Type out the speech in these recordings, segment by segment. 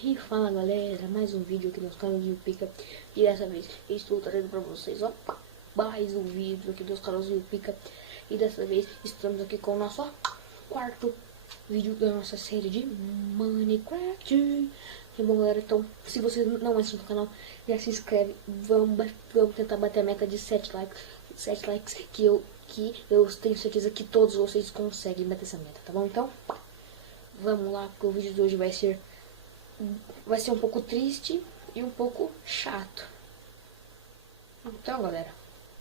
E fala galera, mais um vídeo aqui no canal do Pica. E dessa vez eu estou trazendo pra vocês, ó, mais um vídeo aqui dos canais do Pica. E dessa vez estamos aqui com o nosso quarto vídeo da nossa série de Minecraft. E bom galera, então se você não é inscrito no canal, já se inscreve. Vamos tentar bater a meta de 7 likes. 7 likes que eu tenho certeza que todos vocês conseguem bater essa meta, tá bom? Então vamos lá, porque o vídeo de hoje vai ser um pouco triste e um pouco chato. Então galera,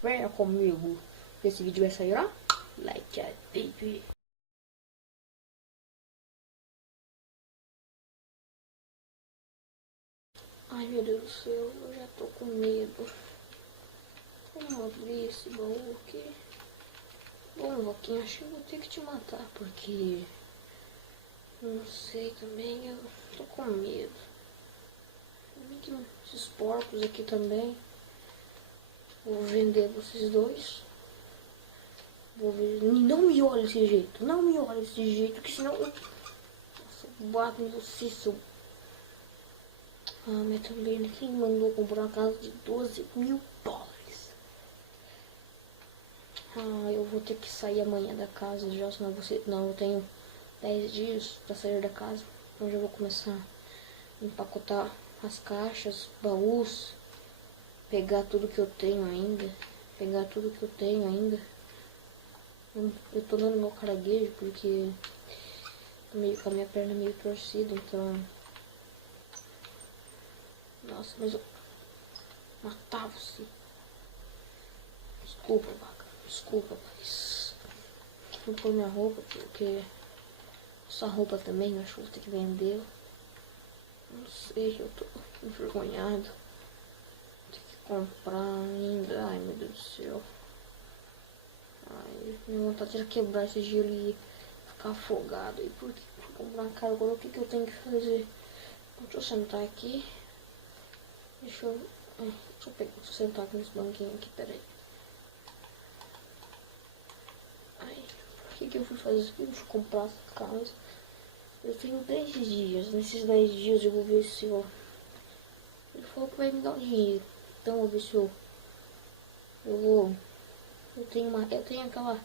venha comigo, que esse vídeo vai sair, ó, like a baby. Ai meu Deus do céu, eu já tô com medo. Vamos abrir esse baú aqui. Bom, Roquinha, acho que eu vou ter que te matar, porque não sei também, eu tô com medo. Esses porcos aqui também. Vou vender vocês dois. Vou ver. Não me olha desse jeito. Não me olha desse jeito, que senão eu bato em você, seu. Ah, mas também quem mandou comprar uma casa de 12 mil dólares. Ah, eu vou ter que sair amanhã da casa já, senão você. Não, eu tenho 10 dias pra sair da casa. Então já vou começar a empacotar as caixas, baús. Pegar tudo que eu tenho ainda. Eu tô dando meu caranguejo porque tô meio com a minha perna meio torcida, então. Nossa, mas eu matar você. Desculpa, vaca. Desculpa, mas vou pôr minha roupa porque essa roupa também eu acho que vou ter que vender. Não sei, eu tô envergonhado. Tem que comprar ainda. Ai meu Deus do céu. Ai, minha vontade era quebrar esse gelo e ficar afogado. E por que comprar uma cara agora? O que eu tenho que fazer? Deixa eu sentar aqui. Deixa eu sentar aqui nesse banquinho aqui, peraí. Ai, por que eu fui fazer isso aqui? Deixa eu comprar essa casa. Eu tenho 10 dias. Nesses 10 dias eu vou ver se eu... Ele falou que vai me dar um dinheiro. Então eu vou ver se eu vou... Eu tenho aquela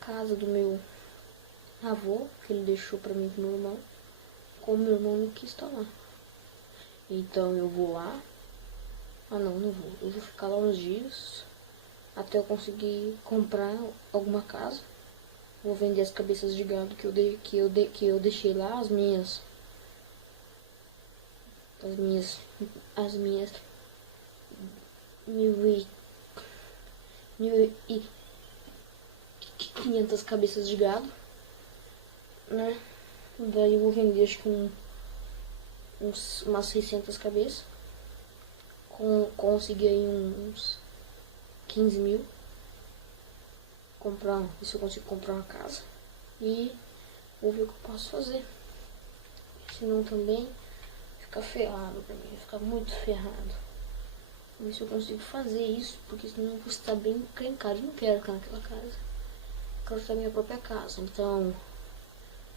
casa do meu avô, que ele deixou pra mim com meu irmão. Como meu irmão não quis estar lá. Então eu vou lá. Ah não, não vou. Eu vou ficar lá uns dias até eu conseguir comprar alguma casa. Vou vender as cabeças de gado que eu deixei lá, as minhas 1.500 cabeças de gado, né? Daí eu vou vender acho que umas 600 cabeças. Conseguir aí uns 15 mil. Ver se eu consigo comprar uma casa. E vou ver o que eu posso fazer. Senão também fica ferrado pra mim. Fica muito ferrado. Vou ver se eu consigo fazer isso. Porque senão eu vou estar bem encrencado. Eu não quero ficar naquela casa. Eu quero ter a minha própria casa. Então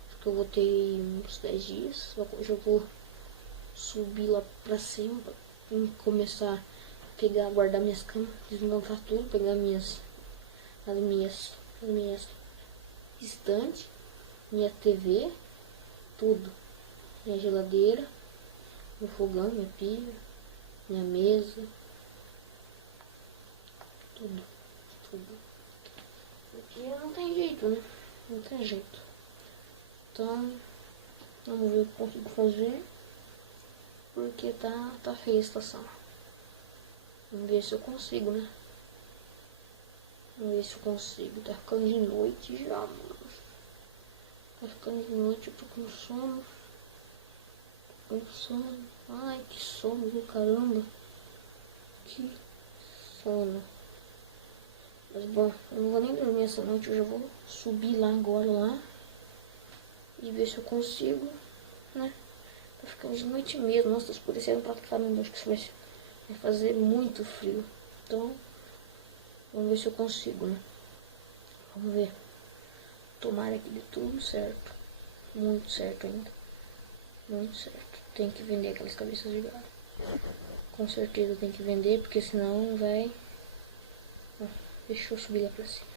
acho que eu vou ter uns 10 dias. Já vou subir lá pra cima. Pra começar a pegar, guardar minhas camas. Desmontar tudo. Pegar as minhas estantes, minha TV, tudo, minha geladeira, meu fogão, minha pia, minha mesa, tudo. Porque não tem jeito, né? Não tem jeito. Então, vamos ver o que eu consigo fazer, porque tá feia a situação. Vamos ver se eu consigo, né? Vamos ver se eu consigo. Tá ficando de noite já, mano. Tá ficando de noite, eu tô com sono. Ai, que sono do caramba. Que sono. Mas bom, eu não vou nem dormir essa noite. Eu já vou subir lá agora lá. E ver se eu consigo, né? Tá ficando de noite mesmo. Nossa, tá escurecendo pra caramba. Acho que isso vai fazer muito frio. Então, vamos ver se eu consigo, né? Vamos ver. Tomara que dê tudo certo. Muito certo ainda. Muito certo. tem que vender aquelas cabeças de gado. Com certeza tem que vender, porque senão vai... Ó, deixa eu subir lá pra cima.